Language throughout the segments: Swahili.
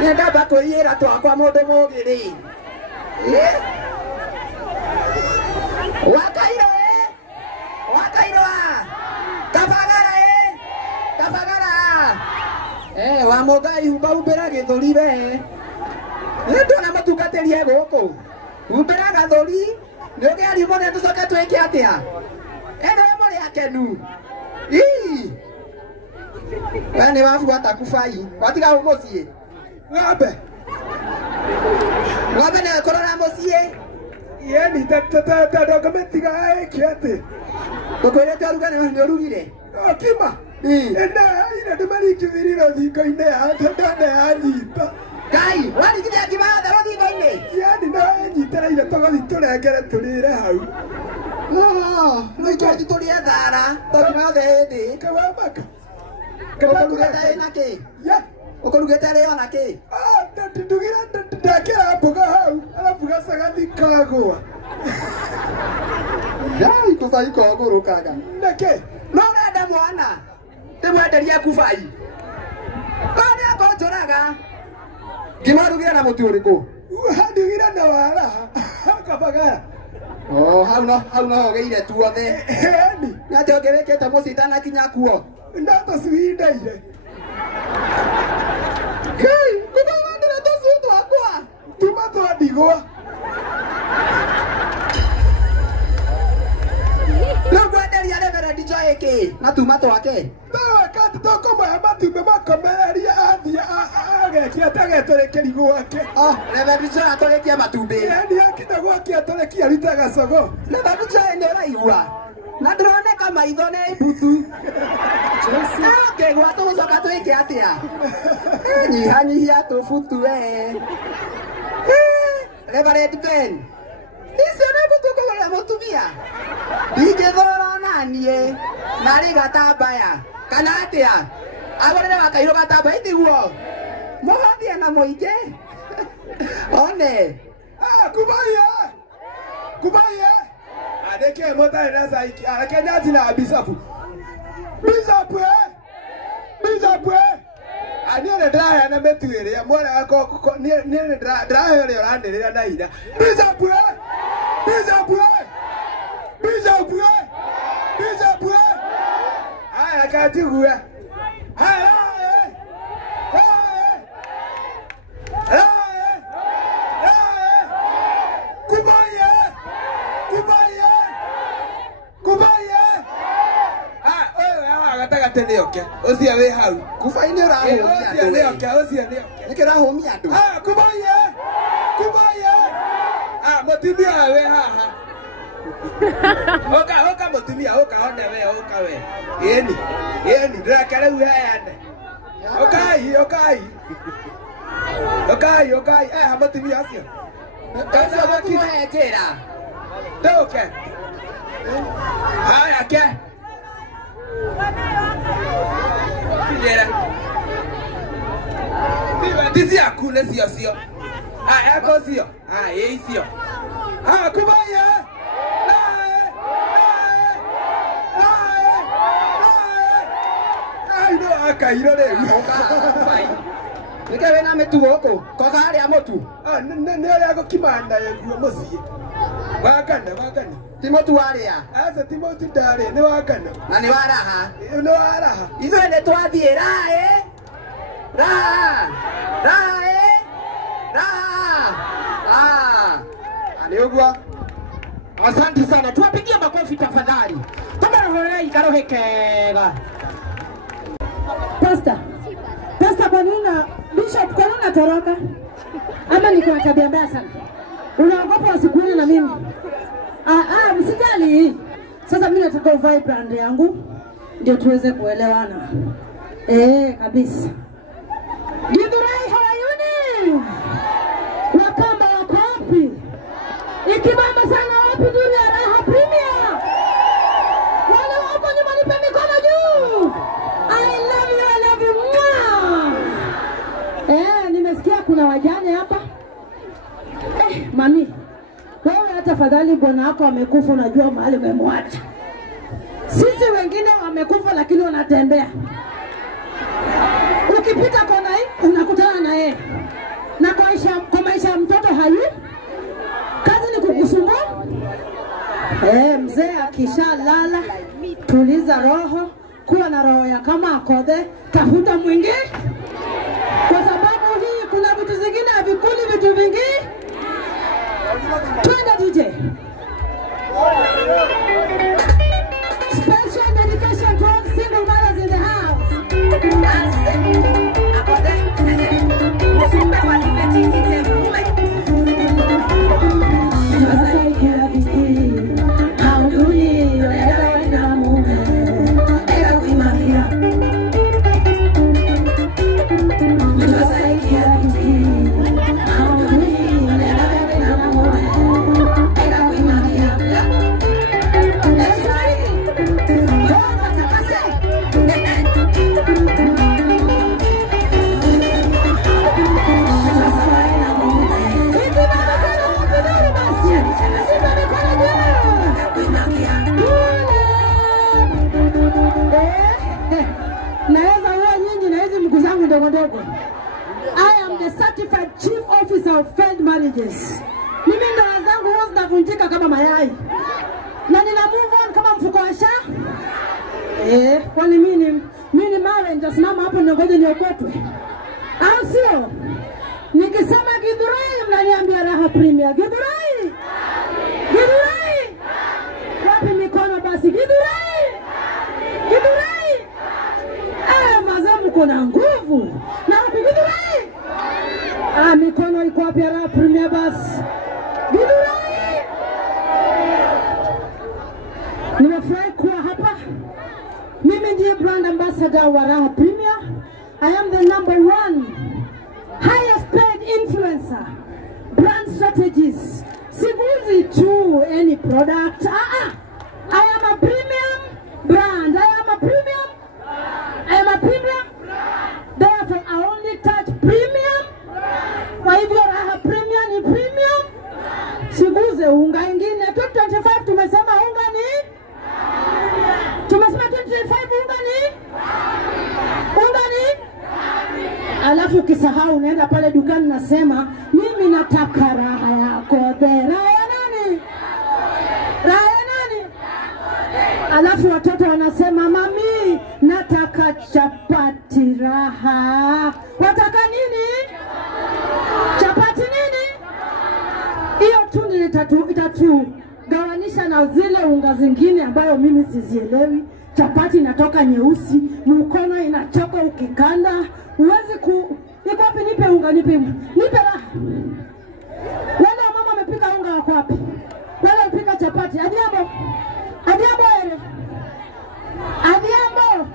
Nenda bako yera twakwa mundu mugiri. Wakairo Wakairo. Kabagara Kabagara. Wa mugai umbera githuri we. Ndona matukaterie guku. Umbera gathuri. Nogeri mone tucoka tweke atia. Eno muri akenu. Wani wafuata kufai. Watiga umucie. Ng'ombe. Ng'ombe na korora mucie. Yani tata dokumentiga kiate. Tokoire taruga ne rugire. Akima. Enda ina dumari kiviriro thiko ine tata na anyita. Kai, wani kija kima da rodi goine. Yani na anyita ina togothi turengere turire hau. No ikiaji tulia thara. Tokina thedi. Kawamaka. Ukorugete naki. Ya. Ukorugete leo naki. Tutugira ndakira mboga hau. Alafu gasagathi kagwa. Dai kufai ko gurukaga. Nake. No nenda mwana. Temwenderia kufai. Bani akonjoraga. Kimarugira na mutu uriku. Handugira na wara. Kabagara. Hau no geire tuothe. Eni. Nyate ongerekete mucitana kinya kuo. Ndato suindaire. Hey, kubaandira tusu twakwa. Tuma twadigwa. Lugwenderia Reverend Joyke. Na tuma twake. Tawa kati toko maya matumbe makomereria athia agekia tageterekeri gwake. Reverend Joy atorekia matumbe. Eni akita gwake atorekia ritaga cogo. Reverend Joy nĩ ũraigua. Na ndĩroneka maitho nĩ mbutu. Kĩgwa tũgũcoka twĩke atĩa? Nyihanyihia tũbutu we. Reverend Ben. Icio nĩ mbutu kũgũrĩra mũtumia. Ndingĩthora naniĩ. Narĩ gatambaya. Kana atĩa? Agũrĩre Wakairũ gatambaya itiguo. Mũhothie na mũingĩ. One. Kubaya. Kubaya. Adeke motari na saiki. Akenya tina bisafu. Bisafu. Bisafu. Anione draya na metuire. Mwana ako nione draya le randelera na ina. Bisafu. Bisafu. Bisafu. Bisafu. Aya kati huwa. Aya. Tenioke. Osia we hau. Kufaini urahumia andu. Osia neoke. Nikirahumia andu. Kubaye. Kubaye. Mutumia we haha. Oka mutumia oka one we oka we. Yeni ndakare we ane. Okai. Mutumia acio. Kaza wakihetera. Ndoke. Haya ke. Yera. Tizi akune sio. Eko sio. Sio. Kubaye. No akairo le. Oka. Nikewe na metu goko. Koka ari amotu. Ne ari ako kimanda yeguo mucie. Wakana. Timotu waria. Asa Timothy dare ne wakana. Na ni waraha. No waraha. Izo ne twathie rae. Ani ugwa. Asante sana. Tuwapigie makofi tafadhali. Kama roho ikarohe kega. Pastor kwa nini Bishop kwa nini atoroka? Ama niko na tabia mbaya sana. Unaogopa wasikuone na mimi. Msijali. Sasa mimi nataka uvae brand yangu ndio tuweze kuelewana. Kabisa. Githurai hayuni. Wakamba wako wapi? Ikibamba sana wapi duni ya Raha Premier? Wale wako nyumbani pe mikono juu. I love you. Nimesikia kuna wajane hapa. Mami. Wewe hata fadhali bwana wako amekufa, unajua mahali umemwacha. Sisi wengine wamekufa lakini wanatembea. Ukipita kona hii unakutana na yeye. Mzee akishalala tuliza roho, kuwa na roho ya kama Akodhe, tafuta mwingine, kwa sababu hii kuna vitu zingine havikuli vitu vingi. Twende DJ. Special dedication to all single mothers in the house. Akodhe, mfumbe walipeti mume. I am the certified chief officer of failed marriages. Mimi ndoa zangu huwa zinavunjika kama mayai. Na nina move on kama mfuko wa shaa. Kwani mimi ni mawe nitasimama hapo ngoja niokotwe. Au sio? Nikisema Githurai mnaniambia Raha Premier. Githurai! Githurai! Wapi mikono basi? Githurai! Githurai! Mazamu kuna nguvu. Na Githurai! Mikono iko wapi Raha Premier basi? Githurai! Nimefurahi kuwa hapa. Mimi ndiye brand ambassador wa Raha Premier. I am the #1 highest paid influencer. Brand strategies. Siguzi to any product. I am a premium brand. I am a premium. I am a premium. Therefore, I only touch premium. Kwa hivyo Raha Premier ni premium. Siguze unga ingine. 2025 tumesema unga ni? Tumesema 2025 unga ni? Unga ni? Alafu ukisahau unaenda pale dukani nasema mimi nataka raha yako. Raha ya nani? Raha ya nani? Alafu watoto wanasema mami nataka chapati raha. Wataka nini? Chapati nini? Hiyo tu ndio itatu gawanisha na zile unga zingine ambayo mimi sizielewi. Chapati inatoka nyeusi, mkono inachoka ukikanda. Uwezi iko wapi nipe unga nipe raha. Wale mama wamepika unga wako wapi? Wale wapika chapati. Adiambo. Adiambo ere. Adiambo.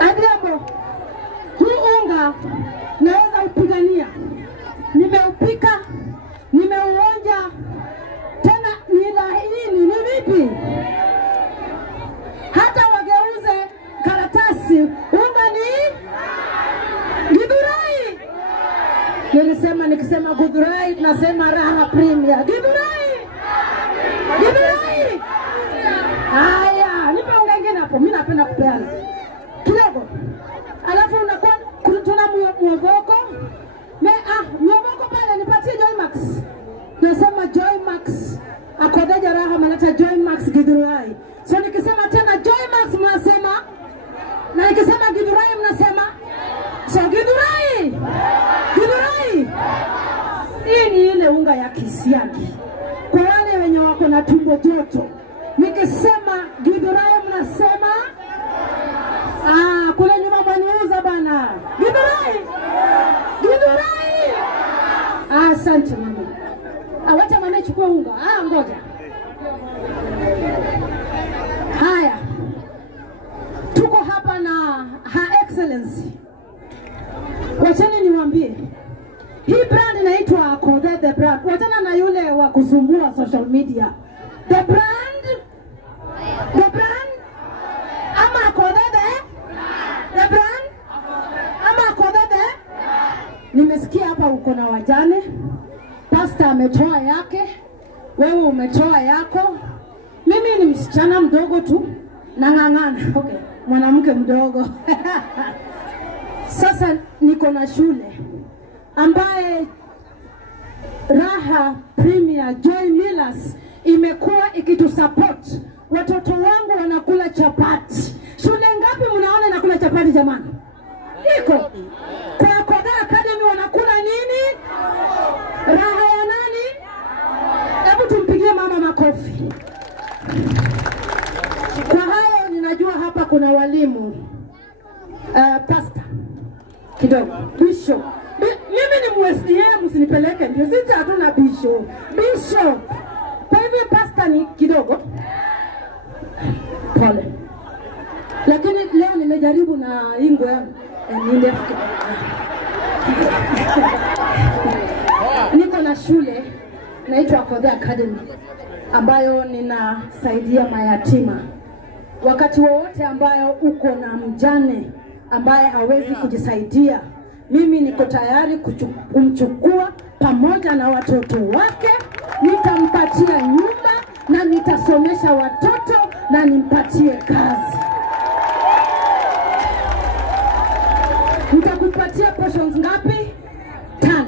Adiambo. Huu unga naweza upigania. Nimeupika, nimeuonja. Tena ni laini, ni vipi? Hata wageuze karatasi, unga ni Githurai. Nikisema Githurai, tunasema Raha Premier. Githurai! Githurai! Haya, nipe unga ingine hapo, mimi napenda kupeana. Kidogo. Alafu unakuwa tuna mwovoko. Mwovoko pale nipatie Joy Max. Nasema Joy Max. Akodhe Raha manata Joy Max Githurai. So nikisema tena Joy Max mnasema, na nikisema Githurai mnasema. So Githurai! Githurai! Hii ni ile unga ya kisiagi. Kwa wale wenye wako na tumbo joto. Nikisema Githurai mnasema. Kule nyuma mwaniuza bana. Githurai! Githurai! Asante mama. Wacha mama chukua unga. Ngoja. Haya. Tuko hapa na Her Excellency. Wachani niwaambie. Hii brand inaitwa Akodhe the brand. Wachana na yule wa kusumbua social media. The brand? The brand? Ama Akodhe the brand? Ama Akodhe the? Nimesikia hapa uko na wajane. Pastor ametoa yake. Wewe umetoa yako. Mimi ni msichana mdogo tu. Nang'ang'ana. Okay. Mwanamke mdogo. Sasa niko na shule ambaye Raha Premier Joy Millers imekuwa ikitusupport. Watoto wangu wanakula chapati. Shule ngapi mnaona nakula chapati jamani? Iko. Kwa Kodha Academy wanakula nini? Raha ya nani? Hebu tumpigie mama makofi. Kwa hayo ninajua hapa kuna walimu. Pastor. Kidogo. Bishop. Mimi ni MSDM, usinipeleke ndio sisi hatuna bishop. Kwa hivyo pastor ni kidogo. Pole. Lakini leo nimejaribu na ingwe niko na shule naitwa Kodha Academy ambayo ninasaidia mayatima. Wakati wowote ambayo uko na mjane ambaye hawezi kujisaidia, mimi niko tayari kumchukua pamoja na watoto wake, nitampatia nyumba na nitasomesha watoto na nimpatie kazi. Nitakupatia portions ngapi? 5.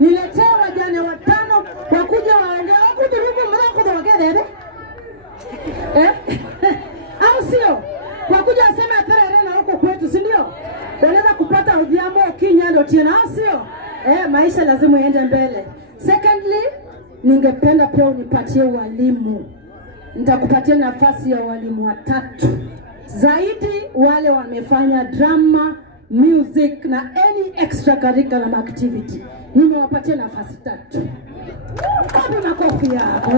Niletee wajane 5 wakuja waende wakudurumu mlango wagedede. Au sio? Wakuja waseme atarere na huko kwetu, si ndio? Wanaweza kupata ujiamo kinyando tena, au sio? Maisha lazima iende mbele. Secondly, ningependa pia unipatie walimu. Nitakupatia nafasi ya walimu 3. Zaidi wale wamefanya drama, music na any extracurricular activity. Nimewapatia nafasi 3. Wapi makofi yako?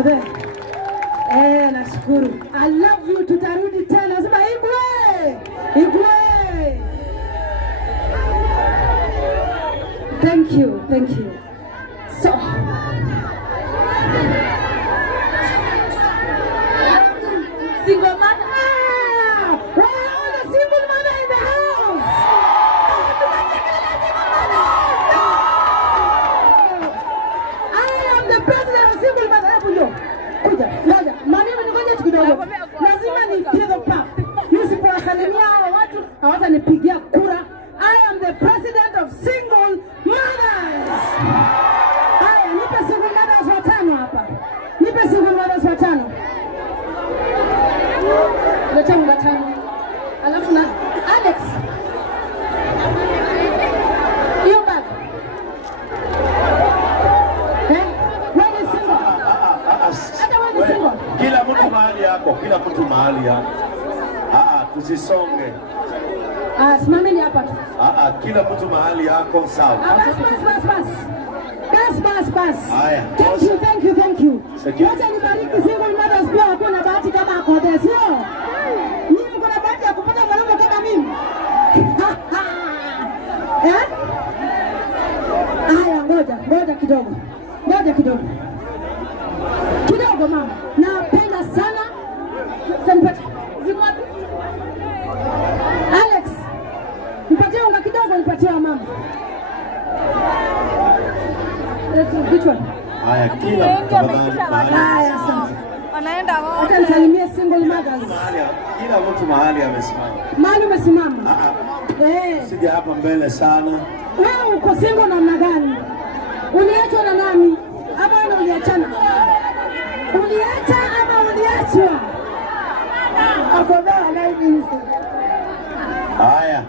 Nashukuru. I love you, tutarudi tena. Sema Igwe. Thank you. So single mother. Where are the single mother in the house? I am the president of single mother. Kuja. Mwalimu ngoja kidogo. Lazima nipige pa. Nisipowasalimia hao watu hawatanipigia kura. I am the president of single mothers. Haya, nipe single mothers 5 hapa. Nipe single mothers 5. Leta 5. Alafu na Alex. Hiyo bag. Wewe single. Hata wewe single. Kila mtu mahali yako. Tusisonge. Simameni hapa tu. Kila mtu mahali yako sawa. Bas. Haya. Thank you. Wacha nibariki single mothers pia wako na bahati kama Kodha, sio? Mimi niko na bahati ya kupata mwanamke kama mimi. Haya, ngoja kidogo. Kidogo mama. Napenda sana. Sanipata. Zimapi? Alex. Nipatie unga kidogo, nipatie mama. Which one? Haya, kila asante. Wanaenda wote. Hata nisalimie single mothers. Kila mtu mahali amesimama. Mahali umesimama? Sija hapa mbele sana. Wewe uko single namna gani? Uliachwa na nani? Ama uliachana? Uliacha ama uliachwa? Akodha anaibiza. Haya.